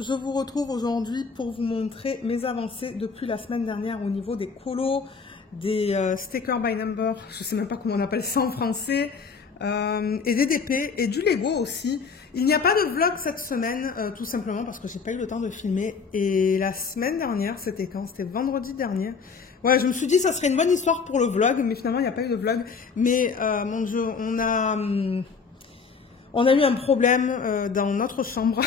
je vous retrouve aujourd'hui pour vous montrer mes avancées depuis la semaine dernière au niveau des colos, des stickers by number, je ne sais même pas comment on appelle ça en français, et des DP et du Lego aussi. Il n'y a pas de vlog cette semaine, tout simplement parce que j'ai pas eu le temps de filmer. Et la semaine dernière, c'était quand? C'était vendredi dernier. Ouais, je me suis dit que ça serait une bonne histoire pour le vlog, mais finalement il n'y a pas eu de vlog. Mais mon Dieu, on a eu un problème dans notre chambre.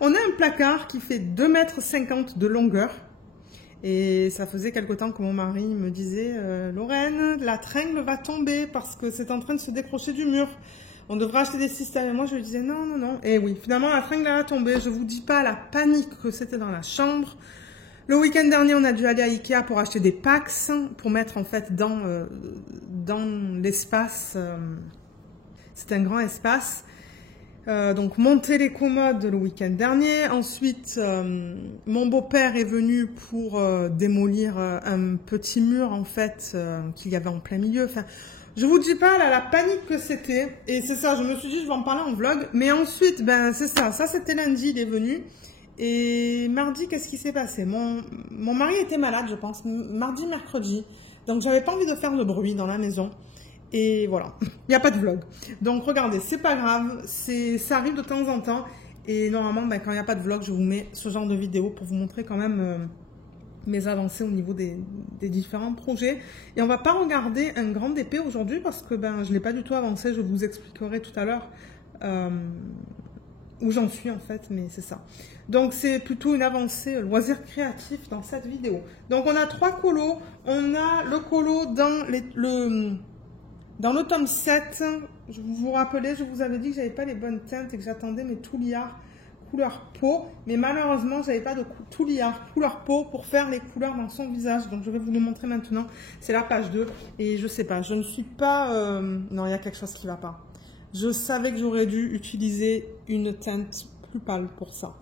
On a un placard qui fait 2,50 m de longueur. Et ça faisait quelque temps que mon mari me disait Lorraine, la tringle va tomber parce que c'est en train de se décrocher du mur. On devrait acheter des systèmes. Et moi, je lui disais non, non, non. Et oui, finalement, la tringle a tombé. Je vous dis pas la panique que c'était dans la chambre. Le week-end dernier, on a dû aller à Ikea pour acheter des packs pour mettre en fait dans l'espace. C'est un grand espace. Donc monter les commodes le week-end dernier. Ensuite, mon beau-père est venu pour démolir un petit mur en fait qu'il y avait en plein milieu. Enfin, je vous dis pas là la panique que c'était. Et c'est ça, je me suis dit je vais en parler en vlog. Mais ensuite, ben c'est ça. Ça c'était lundi, il est venu. Et mardi, qu'est-ce qui s'est passé? Mon mari était malade, je pense, mardi, mercredi. Donc j'avais pas envie de faire de bruit dans la maison. Et voilà, il n'y a pas de vlog. Donc regardez, c'est pas grave, ça arrive de temps en temps. Et normalement, ben, quand il n'y a pas de vlog, je vous mets ce genre de vidéo pour vous montrer quand même mes avancées au niveau des différents projets. Et on va pas regarder un grand DP aujourd'hui parce que ben, je ne l'ai pas du tout avancé. Je vous expliquerai tout à l'heure où j'en suis en fait, mais c'est ça. Donc c'est plutôt une avancée loisir créatif dans cette vidéo. Donc on a 3 colos. On a le colo dans le tome 7, vous vous rappelez, je vous avais dit que j'avais pas les bonnes teintes et que j'attendais mes touliards couleur peau. Mais malheureusement, j'avais pas de touliards couleur peau pour faire les couleurs dans son visage. Donc je vais vous le montrer maintenant. C'est la page 2. Et je sais pas, je ne suis pas... Non, il y a quelque chose qui va pas. Je savais que j'aurais dû utiliser une teinte plus pâle pour ça.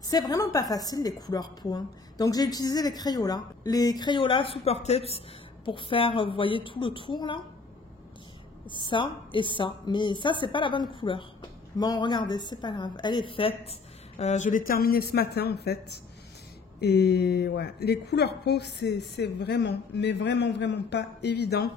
C'est vraiment pas facile les couleurs peau. Hein. Donc j'ai utilisé les Crayola. Les Crayola Super Tips pour faire, vous voyez, tout le tour là. Ça et ça, mais ça c'est pas la bonne couleur. Bon, regardez, c'est pas grave, elle est faite. Je l'ai terminée ce matin en fait. Et ouais, les couleurs peau c'est vraiment, mais vraiment pas évident.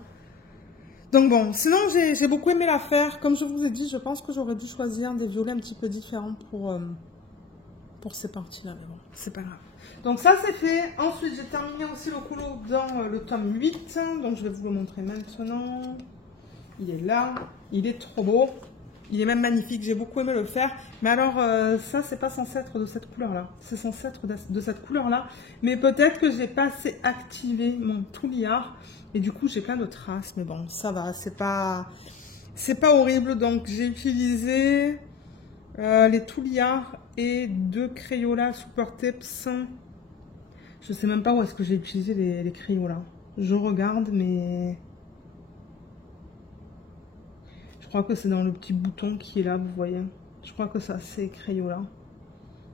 Donc bon, sinon j'ai beaucoup aimé la faire. Comme je vous ai dit, je pense que j'aurais dû choisir des violets un petit peu différents pour ces parties là, mais bon, c'est pas grave. Donc ça c'est fait. Ensuite j'ai terminé aussi le colo dans le tome 8. Donc je vais vous le montrer maintenant. Il est là, il est trop beau, il est même magnifique, j'ai beaucoup aimé le faire. Mais alors ça c'est pas censé être de cette couleur là, c'est censé être de cette couleur là. Mais peut-être que j'ai pas assez activé mon touliard et du coup j'ai plein de traces. Mais bon ça va, c'est pas horrible. Donc j'ai utilisé les touliards et 2 Crayola Super Tips. Je sais même pas où est-ce que j'ai utilisé les Crayola. Je regarde mais... Je crois que c'est dans le petit bouton qui est là, vous voyez. Je crois que ça, c'est Crayola.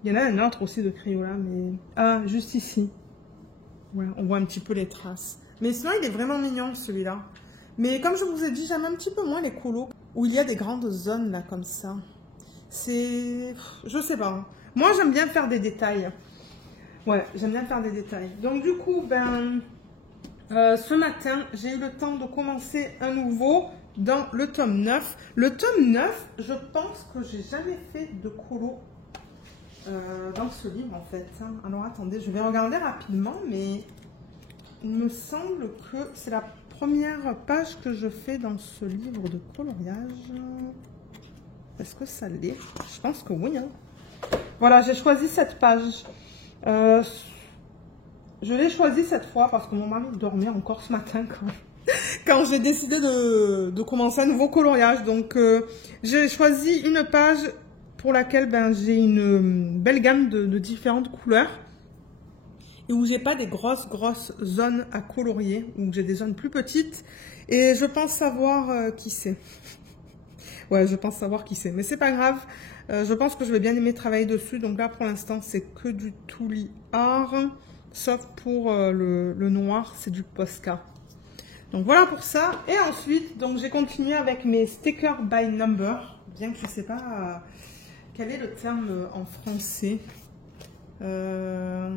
Il y en a un autre aussi de Crayola, mais... Ah, juste ici. Ouais, on voit un petit peu les traces. Mais sinon, il est vraiment mignon, celui-là. Mais comme je vous ai dit, j'aime un petit peu moins les colos où il y a des grandes zones, là, comme ça. C'est... Je sais pas. Moi, j'aime bien faire des détails. Ouais, j'aime bien faire des détails. Donc, du coup, ben... ce matin, j'ai eu le temps de commencer un nouveau... dans le tome 9. Le tome 9, je pense que j'ai jamais fait de colo dans ce livre en fait. Alors attendez, je vais regarder rapidement, mais il me semble que c'est la première page que je fais dans ce livre de coloriage. Est-ce que ça l'est? Je pense que oui. Hein. Voilà, j'ai choisi cette page. Je l'ai choisie cette fois parce que mon mari dormait encore ce matin quand j'ai décidé de commencer un nouveau coloriage. Donc j'ai choisi une page pour laquelle ben, j'ai une belle gamme de différentes couleurs et où j'ai pas des grosses zones à colorier, où j'ai des zones plus petites. Et je pense savoir qui c'est. Ouais, je pense savoir qui c'est, mais c'est pas grave. Je pense que je vais bien aimer travailler dessus. Donc là pour l'instant c'est que du touliard, sauf pour le noir, c'est du Posca. Donc voilà pour ça. Et ensuite, donc j'ai continué avec mes stickers by number, bien que je ne sais pas quel est le terme en français? Je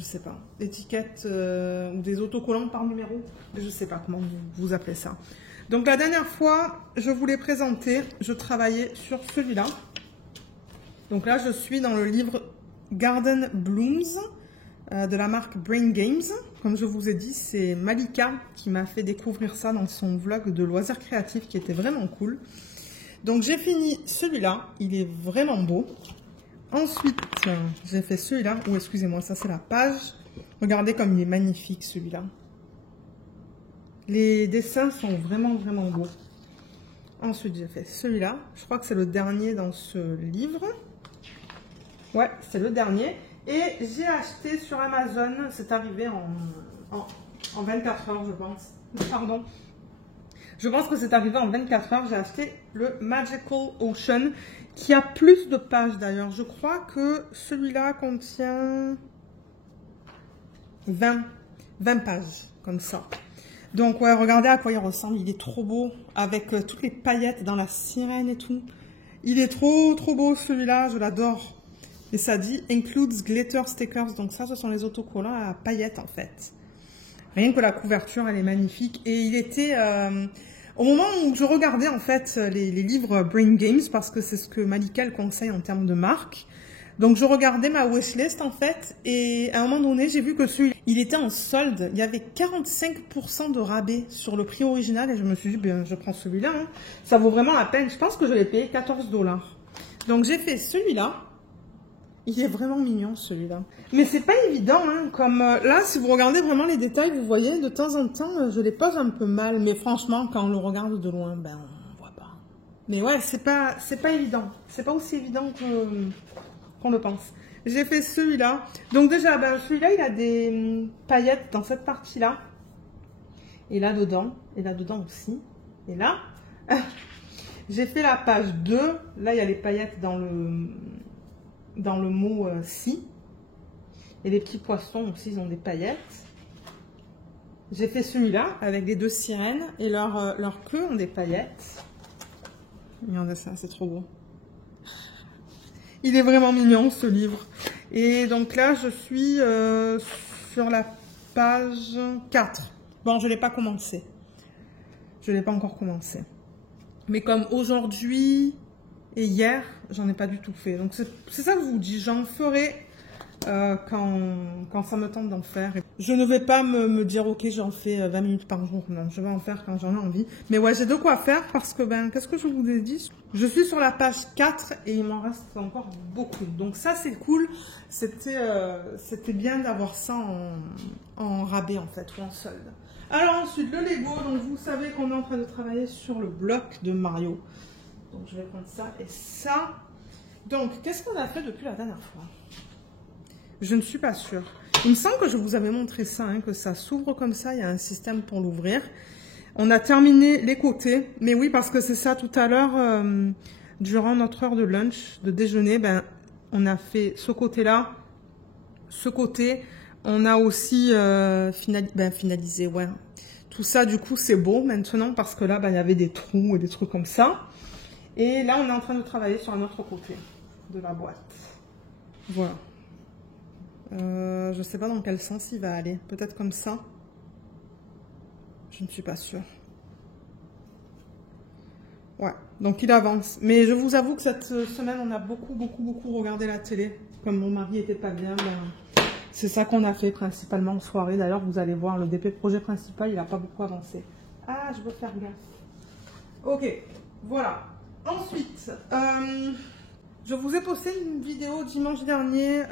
sais pas. Étiquette ou des autocollants par numéro. Je sais pas comment vous appelez ça. Donc la dernière fois, je vous l'ai présenté. Je travaillais sur celui-là. Donc là, je suis dans le livre Garden Blooms de la marque Brain Games. Comme je vous ai dit, c'est Malika qui m'a fait découvrir ça dans son vlog de loisirs créatifs qui était vraiment cool. Donc j'ai fini celui-là. Il est vraiment beau. Ensuite, j'ai fait celui-là. Oh, excusez-moi, ça c'est la page. Regardez comme il est magnifique celui-là. Les dessins sont vraiment, vraiment beaux. Ensuite, j'ai fait celui-là. Je crois que c'est le dernier dans ce livre. Ouais, c'est le dernier. Et j'ai acheté sur Amazon, c'est arrivé en 24 heures, je pense. Pardon. Je pense que c'est arrivé en 24 heures. J'ai acheté le Magical Ocean, qui a plus de pages d'ailleurs. Je crois que celui-là contient 20 pages, comme ça. Donc ouais, regardez à quoi il ressemble. Il est trop beau, avec toutes les paillettes dans la sirène et tout. Il est trop, trop beau celui-là, je l'adore. Et ça dit includes glitter stickers. Donc ça, ce sont les autocollants à paillettes en fait. Rien que la couverture, elle est magnifique. Et il était au moment où je regardais en fait les livres Brain Games, parce que c'est ce que Malika conseille en termes de marque. Donc je regardais ma wishlist en fait, et à un moment donné, j'ai vu que celui-là, il était en solde. Il y avait 45% de rabais sur le prix original, et je me suis dit, ben, je prends celui-là. Hein. Ça vaut vraiment la peine. Je pense que je l'ai payé 14 $. Donc j'ai fait celui-là. Il est vraiment mignon celui-là. Mais c'est pas évident, hein, comme là, si vous regardez vraiment les détails, vous voyez, de temps en temps, je les pose un peu mal. Mais franchement, quand on le regarde de loin, ben, on voit pas. Mais ouais, c'est pas évident. C'est pas aussi évident qu'on le pense. J'ai fait celui-là. Donc déjà, ben, celui-là, il a des paillettes dans cette partie-là. Et là-dedans. Et là-dedans aussi. Et là. J'ai fait la page 2. Là, il y a les paillettes dans le mot si. Et les petits poissons aussi, ils ont des paillettes. J'ai fait celui-là avec les deux sirènes et leur queue ont des paillettes. Regardez ça, c'est trop beau. Il est vraiment mignon ce livre. Et donc là, je suis sur la page 4. Bon, je ne l'ai pas commencé. Je ne l'ai pas encore commencé. Mais comme aujourd'hui et hier, j'en ai pas du tout fait. Donc c'est ça que je vous dis, j'en ferai quand ça me tente d'en faire. Je ne vais pas me dire, ok, j'en fais 20 minutes par jour. Non, je vais en faire quand j'en ai envie. Mais ouais, j'ai de quoi faire parce que, ben, qu'est-ce que je vous ai dit? Je suis sur la page 4 et il m'en reste encore beaucoup. Donc ça, c'est cool. C'était bien d'avoir ça en rabais, en fait, ou en solde. Alors ensuite, le Lego. Donc vous savez qu'on est en train de travailler sur le bloc de Mario. Donc je vais prendre ça et ça. Donc, qu'est-ce qu'on a fait depuis la dernière fois? Je ne suis pas sûre. Il me semble que je vous avais montré ça, hein, que ça s'ouvre comme ça. Il y a un système pour l'ouvrir. On a terminé les côtés. Mais oui, parce que c'est ça, tout à l'heure, durant notre heure de lunch, de déjeuner, ben, on a fait ce côté-là, ce côté. On a aussi finalisé, ouais. Tout ça, du coup, c'est beau maintenant parce que là, ben, il y avait des trous et des trucs comme ça. Et là, on est en train de travailler sur un autre côté de la boîte. Voilà. Je ne sais pas dans quel sens il va aller. Peut-être comme ça. Je ne suis pas sûre. Ouais, donc il avance. Mais je vous avoue que cette semaine, on a beaucoup regardé la télé. Comme mon mari était pas bien, ben, c'est ça qu'on a fait principalement en soirée. D'ailleurs, vous allez voir, le DP projet principal, il n'a pas beaucoup avancé. Ah, je veux faire gaffe. Ok, voilà. Ensuite, je vous ai posté une vidéo dimanche dernier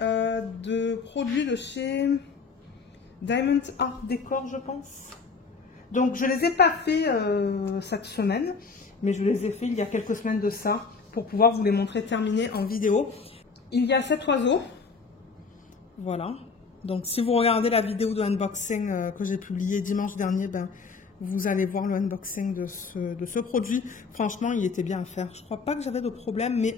de produits de chez Diamond Art Decor, je pense. Donc, je ne les ai pas fait cette semaine, mais je les ai fait il y a quelques semaines de ça pour pouvoir vous les montrer terminés en vidéo. Il y a cet oiseau. Voilà. Donc, si vous regardez la vidéo de unboxing que j'ai publiée dimanche dernier, ben, vous allez voir le unboxing de ce produit. Franchement, il était bien à faire. Je crois pas que j'avais de problème, mais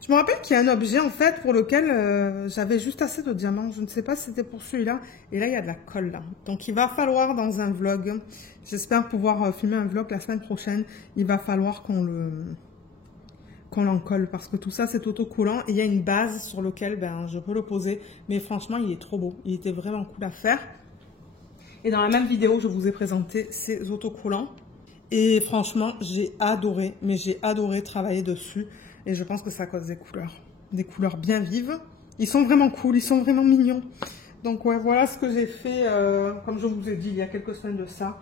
je me rappelle qu'il y a un objet, en fait, pour lequel j'avais juste assez de diamants. Je ne sais pas si c'était pour celui-là. Et là, il y a de la colle, là. Donc, il va falloir, dans un vlog, j'espère pouvoir filmer un vlog la semaine prochaine, il va falloir qu'on collant colle parce que tout ça c'est autocollant et il y a une base sur laquelle ben, je peux le poser. Mais franchement, il est trop beau. Il était vraiment cool à faire. Et dans la même vidéo, je vous ai présenté ces autocollants. Et franchement, j'ai adoré, mais j'ai adoré travailler dessus. Et je pense que ça cause des couleurs bien vives. Ils sont vraiment cool, ils sont vraiment mignons. Donc ouais, voilà ce que j'ai fait, comme je vous ai dit, il y a quelques semaines de ça.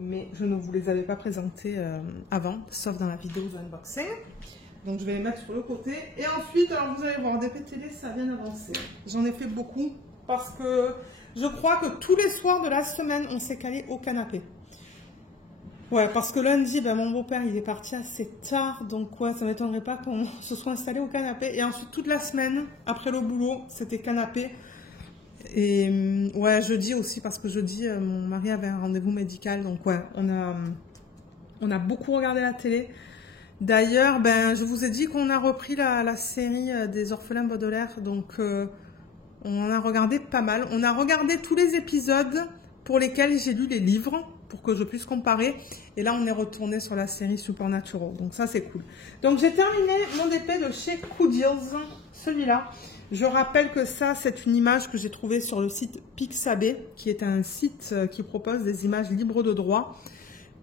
Mais je ne vous les avais pas présentés avant, sauf dans la vidéo d'unboxing. Donc je vais les mettre sur le côté. Et ensuite, alors vous allez voir, des télé, ça vient d'avancer. J'en ai fait beaucoup parce que je crois que tous les soirs de la semaine, on s'est calé au canapé. Ouais, parce que lundi, ben, mon beau-père, il est parti assez tard. Donc ouais, ça ne m'étonnerait pas qu'on se soit installé au canapé. Et ensuite, toute la semaine, après le boulot, c'était canapé. Et ouais, jeudi aussi, parce que jeudi, mon mari avait un rendez-vous médical. Donc ouais, on a beaucoup regardé la télé. D'ailleurs, ben, je vous ai dit qu'on a repris la série des orphelins Baudelaire. Donc on en a regardé pas mal. On a regardé tous les épisodes pour lesquels j'ai lu les livres, pour que je puisse comparer. Et là, on est retourné sur la série Supernatural. Donc ça, c'est cool. Donc j'ai terminé mon DP de chez Cool-Deals, celui-là. Je rappelle que ça, c'est une image que j'ai trouvée sur le site Pixabay, qui est un site qui propose des images libres de droit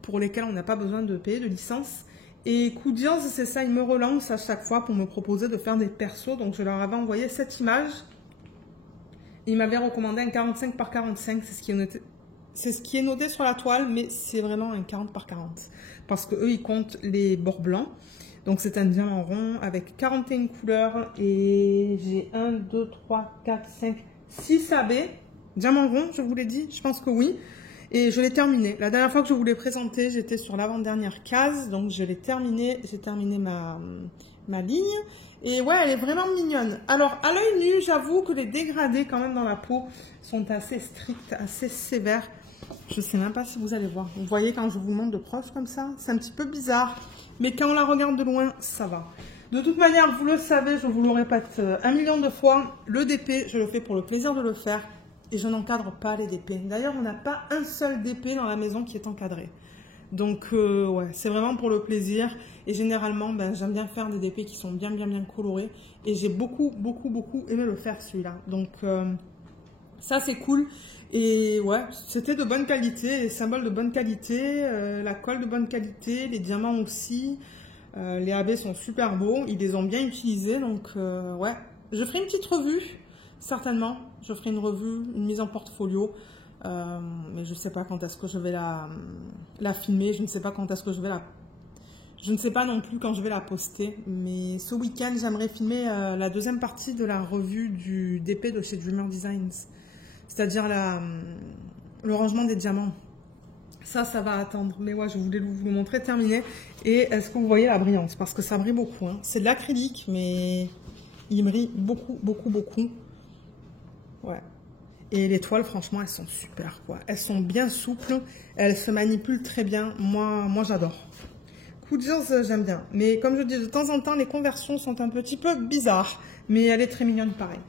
pour lesquelles on n'a pas besoin de payer de licence. Et Cool-Deals, c'est ça, ils me relancent à chaque fois pour me proposer de faire des persos. Donc je leur avais envoyé cette image. Ils m'avaient recommandé un 45 par 45, c'est ce qui est noté sur la toile, mais c'est vraiment un 40 par 40. Parce que eux, ils comptent les bords blancs. Donc c'est un diamant rond avec 41 couleurs et j'ai 1, 2, 3, 4, 5, 6 AB. Diamant rond, je vous l'ai dit, je pense que oui. Et je l'ai terminé. La dernière fois que je vous l'ai présenté, j'étais sur l'avant-dernière case. Donc je l'ai terminé, j'ai terminé ma ligne. Et ouais, elle est vraiment mignonne. Alors à l'œil nu, j'avoue que les dégradés quand même dans la peau sont assez stricts, assez sévères. Je sais même pas si vous allez voir. Vous voyez quand je vous montre de proche comme ça, c'est un petit peu bizarre. Mais quand on la regarde de loin, ça va. De toute manière, vous le savez, je vous le répète 1 million de fois, le DP, je le fais pour le plaisir de le faire et je n'encadre pas les DP. D'ailleurs, on n'a pas un seul DP dans la maison qui est encadré. Donc, ouais, c'est vraiment pour le plaisir. Et généralement, ben, j'aime bien faire des DP qui sont bien colorés. Et j'ai beaucoup aimé le faire, celui-là. Donc, ça, c'est cool. Et ouais, c'était de bonne qualité, les symboles de bonne qualité, la colle de bonne qualité, les diamants aussi. Les AB sont super beaux, ils les ont bien utilisés. Donc, ouais, je ferai une petite revue, certainement. Je ferai une revue, une mise en portfolio. Mais je ne sais pas quand est-ce que je vais la filmer. Je ne sais pas quand est-ce que je vais Je ne sais pas non plus quand je vais la poster. Mais ce week-end, j'aimerais filmer la deuxième partie de la revue du DP de chez Dreamer Designs. C'est-à-dire le rangement des diamants. Ça va attendre. Mais ouais, je voulais vous le montrer terminé. Et est-ce que vous voyez la brillance? Parce que ça brille beaucoup. Hein. C'est de l'acrylique, mais il brille beaucoup. Ouais. Et les toiles, franchement, elles sont super, quoi. Elles sont bien souples. Elles se manipulent très bien. Moi j'adore. Cool-Deals, j'aime bien. Mais comme je dis, de temps en temps, les conversions sont un petit peu bizarres. Mais elle est très mignonne, pareil.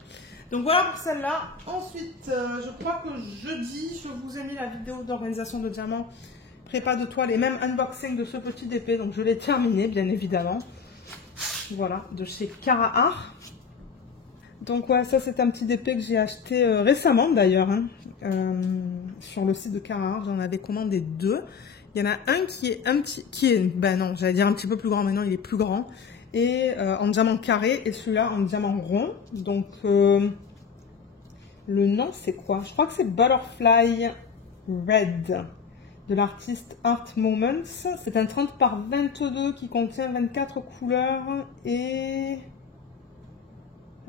Donc voilà pour celle-là. Ensuite, je crois que jeudi, je vous ai mis la vidéo d'organisation de diamants, prépa de toile et même unboxing de ce petit DP. Donc je l'ai terminé, bien évidemment. Voilà, de chez Cara Art. Donc ouais, ça c'est un petit DP que j'ai acheté récemment d'ailleurs. Hein, sur le site de Cara Art, j'en avais commandé 2. Il y en a un qui est ben non, j'allais dire un petit peu plus grand, mais non, il est plus grand. Et en diamant carré et celui-là en diamant rond. Donc le nom c'est quoi? Je crois que c'est Butterfly Red de l'artiste Art Moments. C'est un 30 par 22 qui contient 24 couleurs et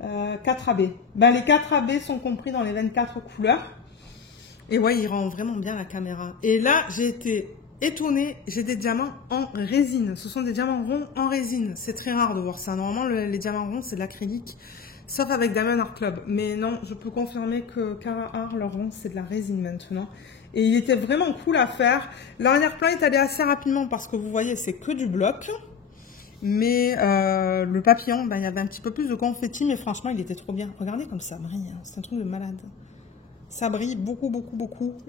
4 AB. Ben, les 4 AB sont compris dans les 24 couleurs. Et ouais, il rend vraiment bien la caméra. Et là, j'ai été étonnée, j'ai des diamants en résine. Ce sont des diamants ronds en résine. C'est très rare de voir ça. Normalement, les diamants ronds, c'est de l'acrylique. Sauf avec Diamond Art Club. Mais non, je peux confirmer que Cara Art, leur rond, c'est de la résine maintenant. Et il était vraiment cool à faire. L'arrière-plan est allé assez rapidement parce que vous voyez, c'est que du bloc. Mais le papillon, ben, il y avait un petit peu plus de confetti. Mais franchement, il était trop bien. Regardez comme ça brille. Hein. C'est un truc de malade. Ça brille beaucoup.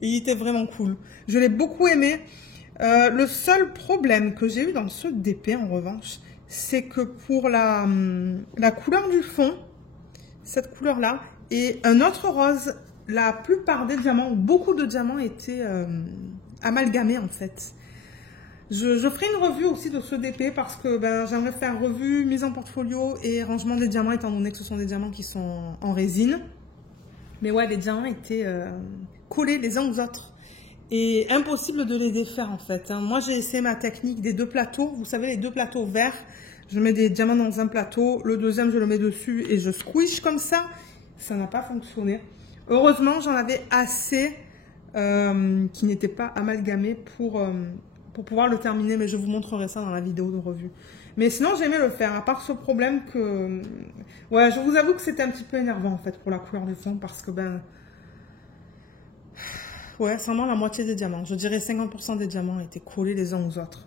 Et il était vraiment cool. Je l'ai beaucoup aimé. Le seul problème que j'ai eu dans ce DP, en revanche, c'est que pour la couleur du fond, cette couleur-là, et un autre rose, la plupart des diamants, beaucoup de diamants étaient amalgamés en fait. Je ferai une revue aussi de ce DP parce que j'aimerais faire revue, mise en portfolio et rangement des diamants étant donné que ce sont des diamants qui sont en résine. Mais ouais, les diamants étaient collés les uns aux autres et impossible de les défaire en fait. Moi j'ai essayé ma technique des 2 plateaux, vous savez les 2 plateaux verts. Je mets des diamants dans un plateau, le deuxième je le mets dessus et je squish comme ça. Ça n'a pas fonctionné. Heureusement j'en avais assez qui n'étaient pas amalgamés pour pouvoir le terminer, mais je vous montrerai ça dans la vidéo de revue. Mais sinon, j'aimais le faire, à part ce problème que... Ouais, je vous avoue que c'était un petit peu énervant, en fait, pour la couleur du fond, parce que, ouais, seulement la moitié des diamants. Je dirais 50% des diamants étaient collés les uns aux autres.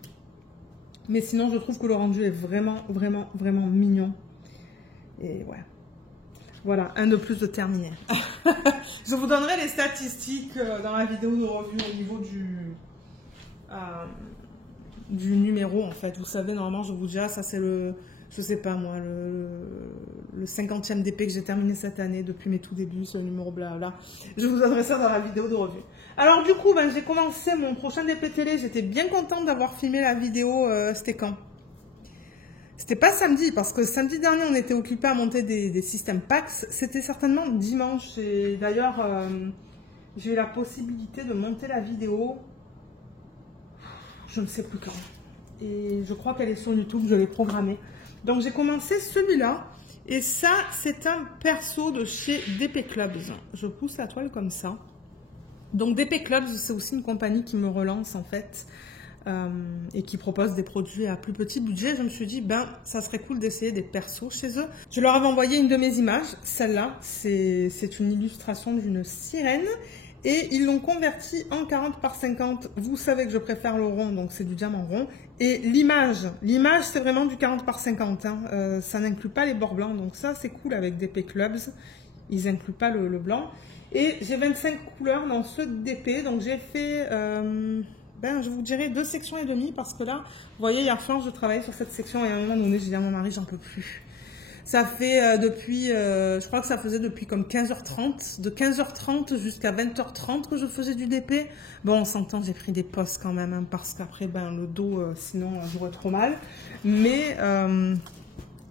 Mais sinon, je trouve que le rendu est vraiment, vraiment, vraiment mignon. Et ouais. Voilà, un de plus de terminé. Je vous donnerai les statistiques dans la vidéo de revue au niveau du numéro en fait. Vous savez, normalement je vous dis ça c'est le, je sais pas moi, le 50e DP que j'ai terminé cette année depuis mes tout débuts, c'est le numéro blabla. Je vous donnerai ça dans la vidéo de revue. Alors du coup j'ai commencé mon prochain DP télé, j'étais bien contente d'avoir filmé la vidéo, c'était quand? C'était pas samedi, parce que samedi dernier on était occupé à monter des systèmes PAX, c'était certainement dimanche et d'ailleurs j'ai eu la possibilité de monter la vidéo je ne sais plus quand. Et je crois qu'elle est sur YouTube, je l'ai programmée. Donc j'ai commencé celui-là. Et ça, c'est un perso de chez DP Clubs. Je pousse la toile comme ça. Donc DP Clubs, c'est aussi une compagnie qui me relance en fait. Et qui propose des produits à plus petit budget. Je me suis dit, ça serait cool d'essayer des persos chez eux. Je leur avais envoyé une de mes images. Celle-là, c'est une illustration d'une sirène. Et ils l'ont converti en 40 par 50. Vous savez que je préfère le rond, donc c'est du diamant rond. Et l'image c'est vraiment du 40 par 50. Hein. Ça n'inclut pas les bords blancs, donc ça c'est cool avec DP Clubs. Ils n'incluent pas le blanc. Et j'ai 25 couleurs dans ce DP, donc j'ai fait, je vous dirais 2 sections et demie, parce que là, vous voyez, hier soir je travaillais sur cette section et à un moment donné, j'ai dit à mon mari, j'en peux plus. Ça fait depuis, je crois que ça faisait depuis comme 15h30, de 15h30 jusqu'à 20h30 que je faisais du DP. Bon, on s'entend, j'ai pris des pauses quand même, hein, parce qu'après, le dos, sinon, j'aurais trop mal. Mais,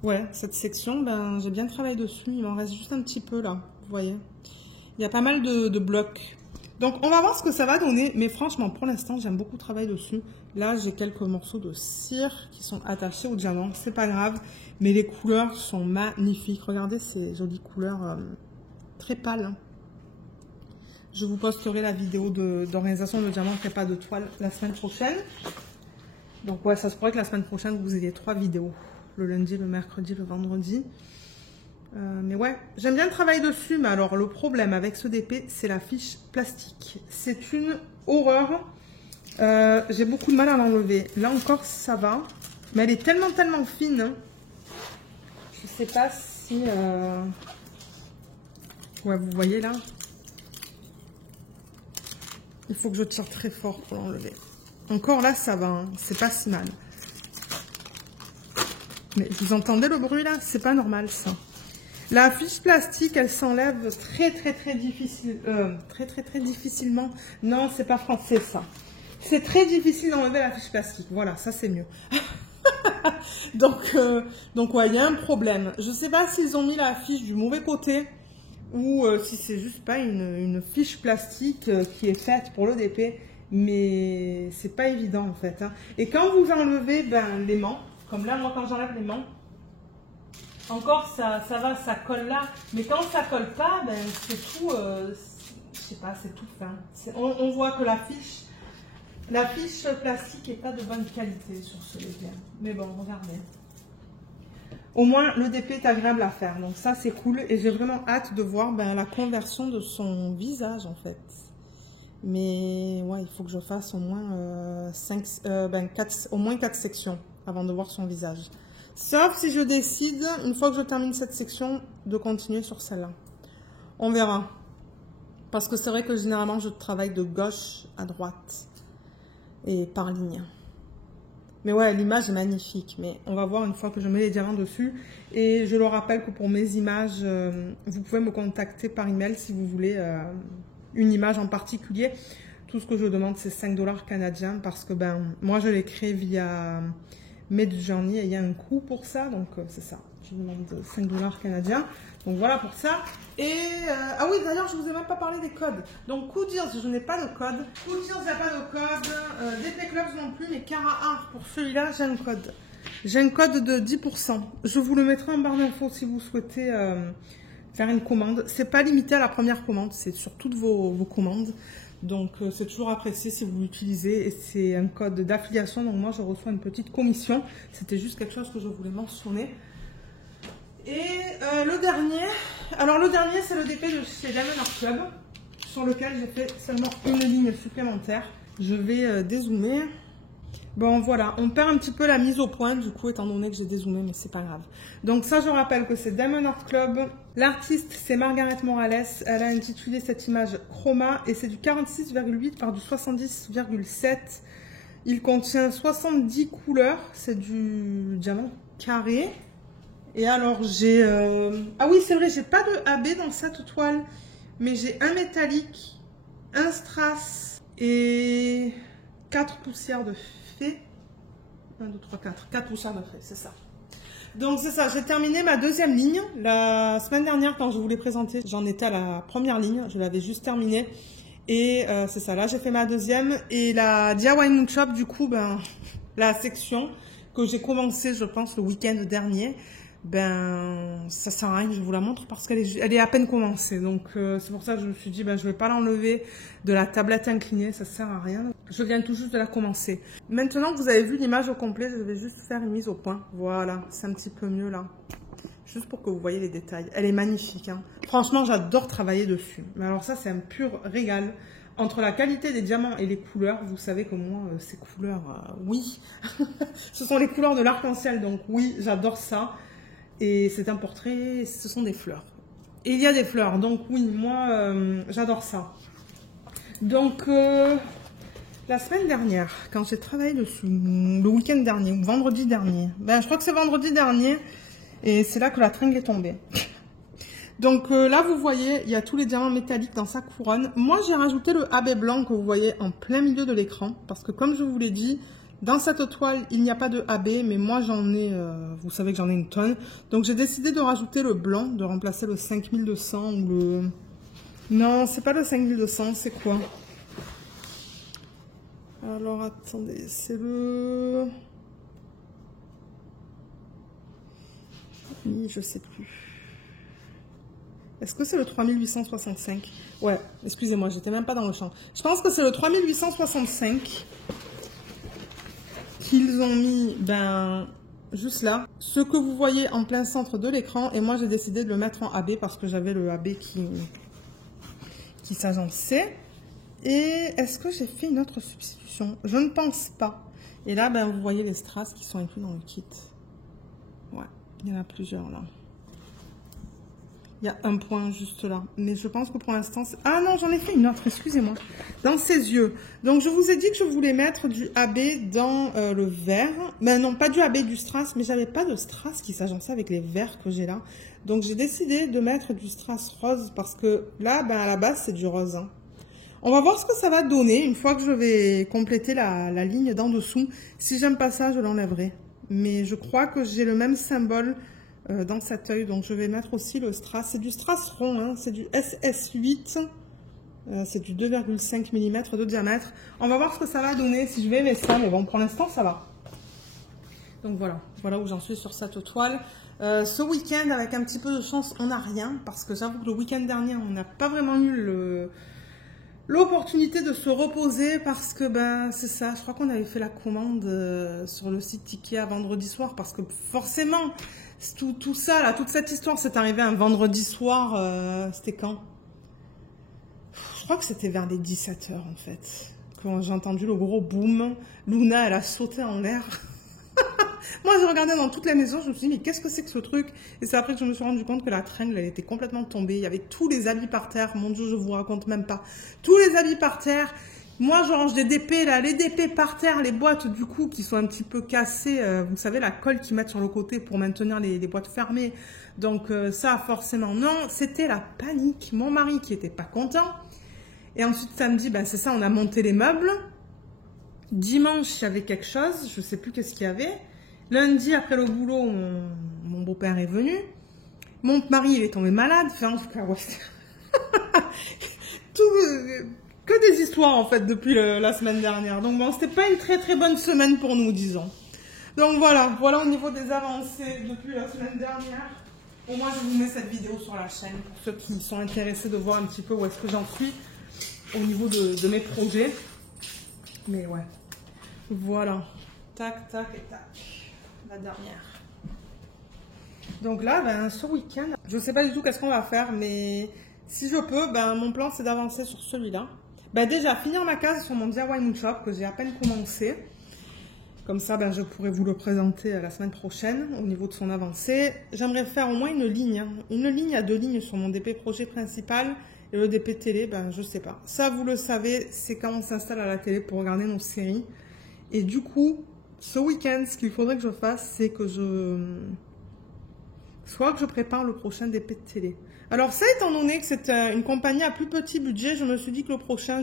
ouais, cette section, j'ai bien travaillé dessus. Il m'en reste juste un petit peu là, vous voyez. Il y a pas mal de blocs. Donc, on va voir ce que ça va donner. Mais franchement, pour l'instant, j'aime beaucoup travailler dessus. Là, j'ai quelques morceaux de cire qui sont attachés au diamant. C'est pas grave. Mais les couleurs sont magnifiques. Regardez ces jolies couleurs très pâles. Hein. Je vous posterai la vidéo d'organisation de diamant prépa de toile la semaine prochaine. Donc ouais, ça se pourrait que la semaine prochaine, vous ayez 3 vidéos. Le lundi, le mercredi, le vendredi. Mais ouais, j'aime bien travailler dessus. Mais alors, le problème avec ce DP, c'est la fiche plastique. C'est une horreur. J'ai beaucoup de mal à l'enlever. Là encore, ça va. Mais elle est tellement fine. Hein. Je sais pas si... Ouais, vous voyez là. Il faut que je tire très fort pour l'enlever. Encore là, ça va. Hein. C'est pas si mal. Mais vous entendez le bruit là? C'est pas normal ça. La fiche plastique, elle s'enlève très difficilement. Non, c'est pas français ça. C'est très difficile d'enlever la fiche plastique. Voilà, ça c'est mieux. donc ouais, il y a un problème. Je sais pas s'ils ont mis la fiche du mauvais côté ou si c'est juste pas une fiche plastique qui est faite pour le DP. Mais c'est pas évident en fait. Hein. Et quand vous enlevez l'aimant, comme là, moi quand j'enlève l'aimant, encore ça va, ça colle là. Mais quand ça colle pas, c'est tout, je sais pas, c'est tout fin. On voit que la fiche plastique n'est pas de bonne qualité sur ce DP. Mais bon, regardez. Au moins, le DP est agréable à faire. Donc ça, c'est cool. Et j'ai vraiment hâte de voir la conversion de son visage, en fait. Mais ouais, il faut que je fasse au moins, 4 sections avant de voir son visage. Sauf si je décide, une fois que je termine cette section, de continuer sur celle-là. On verra. Parce que c'est vrai que généralement, je travaille de gauche à droite. Et par ligne. Mais ouais, l'image est magnifique. Mais on va voir une fois que je mets les diamants dessus. Et je le rappelle que pour mes images, vous pouvez me contacter par email si vous voulez une image en particulier. Tout ce que je demande, c'est 5 $ canadiens parce que moi, je l'ai créé via Midjourney et il y a un coût pour ça. Donc, c'est ça. Je demande 5 $ canadiens. Donc, voilà pour ça. Et, ah oui, d'ailleurs, je ne vous ai même pas parlé des codes. Donc, Coodierz, je n'ai pas de code. Coodierz, il n'y a pas de code. DP Clubs non plus, mais Cara Art, pour celui-là, j'ai un code. J'ai un code de 10%. Je vous le mettrai en barre d'infos si vous souhaitez faire une commande. C'est pas limité à la première commande, c'est sur toutes vos commandes. Donc, c'est toujours apprécié si vous l'utilisez. Et c'est un code d'affiliation, donc moi, je reçois une petite commission. C'était juste quelque chose que je voulais mentionner. Et le dernier, alors le dernier, c'est le DP de chez Diamond Art Club, sur lequel j'ai fait seulement une ligne supplémentaire. Je vais dézoomer. Bon, voilà, on perd un petit peu la mise au point, du coup, étant donné que j'ai dézoomé, mais c'est pas grave. Donc ça, je rappelle que c'est Diamond Art Club. L'artiste, c'est Margaret Morales. Elle a intitulé cette image Chroma, et c'est du 46,8 par du 70,7. Il contient 70 couleurs, c'est du diamant carré. Et alors, j'ai... Ah oui, c'est vrai, j'ai pas de AB dans cette toile, mais j'ai un métallique, un strass et 4 poussières de fée. 1, 2, 3, 4. 4 poussières de fée, c'est ça. Donc, c'est ça. J'ai terminé ma deuxième ligne. La semaine dernière, quand je vous l'ai présentée, j'en étais à la première ligne. Je l'avais juste terminée. Et c'est ça. Là, j'ai fait ma deuxième. Et la DIY Moon Shop, du coup, la section que j'ai commencé, je pense, le week-end dernier, ça sert à rien que je vous la montre parce qu'elle est à peine commencée. Donc, c'est pour ça que je me suis dit, je vais pas l'enlever de la tablette inclinée, ça sert à rien. Je viens tout juste de la commencer. Maintenant que vous avez vu l'image au complet, je vais juste faire une mise au point. Voilà, c'est un petit peu mieux là. Juste pour que vous voyez les détails. Elle est magnifique, hein. Franchement, j'adore travailler dessus. Mais alors ça, c'est un pur régal. Entre la qualité des diamants et les couleurs, vous savez que moi, ces couleurs, oui. Ce sont les couleurs de l'arc-en-ciel, donc oui, j'adore ça. Et c'est un portrait, ce sont des fleurs. Et il y a des fleurs, donc oui, moi, j'adore ça. Donc, la semaine dernière, quand j'ai travaillé dessus, le week-end dernier, ou vendredi dernier, je crois que c'est vendredi dernier, et c'est là que la tringle est tombée. Donc là, vous voyez, il y a tous les diamants métalliques dans sa couronne. Moi, j'ai rajouté le AB blanc que vous voyez en plein milieu de l'écran, parce que comme je vous l'ai dit, dans cette toile, il n'y a pas de AB, mais moi j'en ai, vous savez que j'en ai une tonne. Donc j'ai décidé de rajouter le blanc, de remplacer le 5200 ou le... Non, c'est pas le 5200, c'est quoi? Alors attendez, c'est le... Oui, je sais plus. Est-ce que c'est le 3865? Ouais, excusez-moi, j'étais même pas dans le champ. Je pense que c'est le 3865. Qu'ils ont mis, juste là, ce que vous voyez en plein centre de l'écran, et moi j'ai décidé de le mettre en AB parce que j'avais le AB qui s'agençait. Et est-ce que j'ai fait une autre substitution? Je ne pense pas. Et là, vous voyez les strass qui sont inclus dans le kit. Ouais, il y en a plusieurs là. Il y a un point juste là. Mais je pense que pour l'instant... Ah non, j'en ai fait une autre, excusez-moi. Dans ses yeux. Donc, je vous ai dit que je voulais mettre du AB dans le vert. Mais non, pas du AB, du strass. Mais j'avais pas de strass qui s'agençait avec les verts que j'ai là. Donc, j'ai décidé de mettre du strass rose. Parce que là, à la base, c'est du rose. Hein. On va voir ce que ça va donner une fois que je vais compléter la ligne d'en dessous. Si j'aime pas ça, je l'enlèverai. Mais je crois que j'ai le même symbole... dans cet œil, donc je vais mettre aussi le strass, c'est du strass rond, hein, c'est du SS8, c'est du 2,5 mm de diamètre. On va voir ce que ça va donner, si je vais aimer ça, mais bon, pour l'instant ça va. Donc voilà où j'en suis sur cette toile. Ce week-end, avec un petit peu de chance, on n'a rien, parce que j'avoue que le week-end dernier, on n'a pas vraiment eu l'opportunité de se reposer, parce que c'est ça, je crois qu'on avait fait la commande sur le site Ikea vendredi soir, parce que forcément... Tout ça, là, toute cette histoire, c'est arrivé un vendredi soir, c'était quand? Je crois que c'était vers les 17 h en fait. Quand j'ai entendu le gros boom, Luna, elle a sauté en l'air. Moi, je regardais dans toute la maison, je me suis dit, mais qu'est-ce que c'est que ce truc? Et c'est après que je me suis rendu compte que la tringle, elle était complètement tombée. Il y avait tous les habits par terre. Mon Dieu, je vous raconte même pas. Tous les habits par terre Moi, je range des DP, là, les DP par terre, les boîtes, du coup, qui sont un petit peu cassées. Vous savez, la colle qu'ils mettent sur le côté pour maintenir les boîtes fermées. Donc, ça, forcément, non. C'était la panique. Mon mari qui était pas content. Et ensuite, samedi, ben, c'est ça, on a monté les meubles. Dimanche, il y avait quelque chose. Je sais plus qu'est-ce qu'il y avait. Lundi, après le boulot, mon beau-père est venu. Mon mari, il est tombé malade. Enfin, en tout cas, ouais. Que des histoires, en fait, depuis la semaine dernière. Donc, bon, c'était pas une très très bonne semaine pour nous, disons. Donc, voilà au niveau des avancées depuis la semaine dernière. Au moins, je vous mets cette vidéo sur la chaîne pour ceux qui sont intéressés de voir un petit peu où est-ce que j'en suis au niveau de mes projets. Mais ouais. Voilà. Tac, tac et tac. La dernière. Donc là, ben, ce week-end, je sais pas du tout qu'est-ce qu'on va faire, mais si je peux, ben, mon plan, c'est d'avancer sur celui-là. Ben, déjà, finir ma case sur mon DIY Moon Shop, que j'ai à peine commencé. Comme ça, ben, je pourrais vous le présenter la semaine prochaine, au niveau de son avancée. J'aimerais faire au moins une ligne. Une ligne à 2 lignes sur mon DP projet principal. Et le DP télé, ben, je sais pas. Ça, vous le savez, c'est quand on s'installe à la télé pour regarder nos séries. Et du coup, ce week-end, ce qu'il faudrait que je fasse, c'est que soit que je prépare le prochain DP de télé. Alors ça, étant donné que c'est une compagnie à plus petit budget, je me suis dit que le prochain,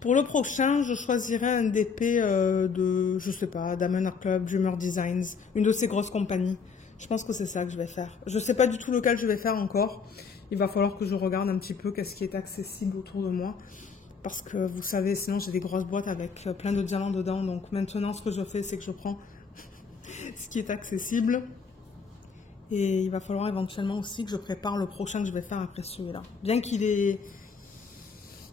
pour le prochain, je choisirais un DP de, je sais pas, Diamond Art Club, Dreamer Designs, une de ces grosses compagnies. Je pense que c'est ça que je vais faire. Je sais pas du tout lequel je vais faire encore. Il va falloir que je regarde un petit peu qu'est-ce qui est accessible autour de moi. Parce que vous savez, sinon j'ai des grosses boîtes avec plein de diamants dedans. Donc maintenant, ce que je fais, c'est que je prends ce qui est accessible. Et il va falloir éventuellement aussi que je prépare le prochain que je vais faire après celui-là. Bien qu'il est...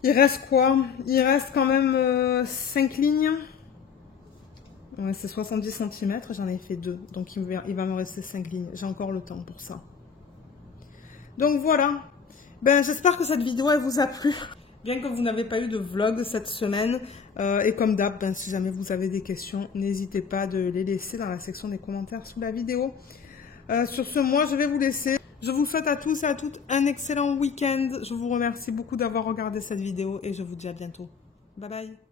Il reste quoi? Il reste quand même 5 lignes. Ouais, c'est 70 cm, j'en ai fait 2. Donc il va me rester 5 lignes. J'ai encore le temps pour ça. Donc voilà. Ben, j'espère que cette vidéo elle vous a plu. Bien que vous n'avez pas eu de vlog cette semaine. Et comme d'hab, ben, si jamais vous avez des questions, n'hésitez pas de les laisser dans la section des commentaires sous la vidéo. Sur ce, moi, je vais vous laisser. Je vous souhaite à tous et à toutes un excellent week-end. Je vous remercie beaucoup d'avoir regardé cette vidéo et je vous dis à bientôt. Bye bye.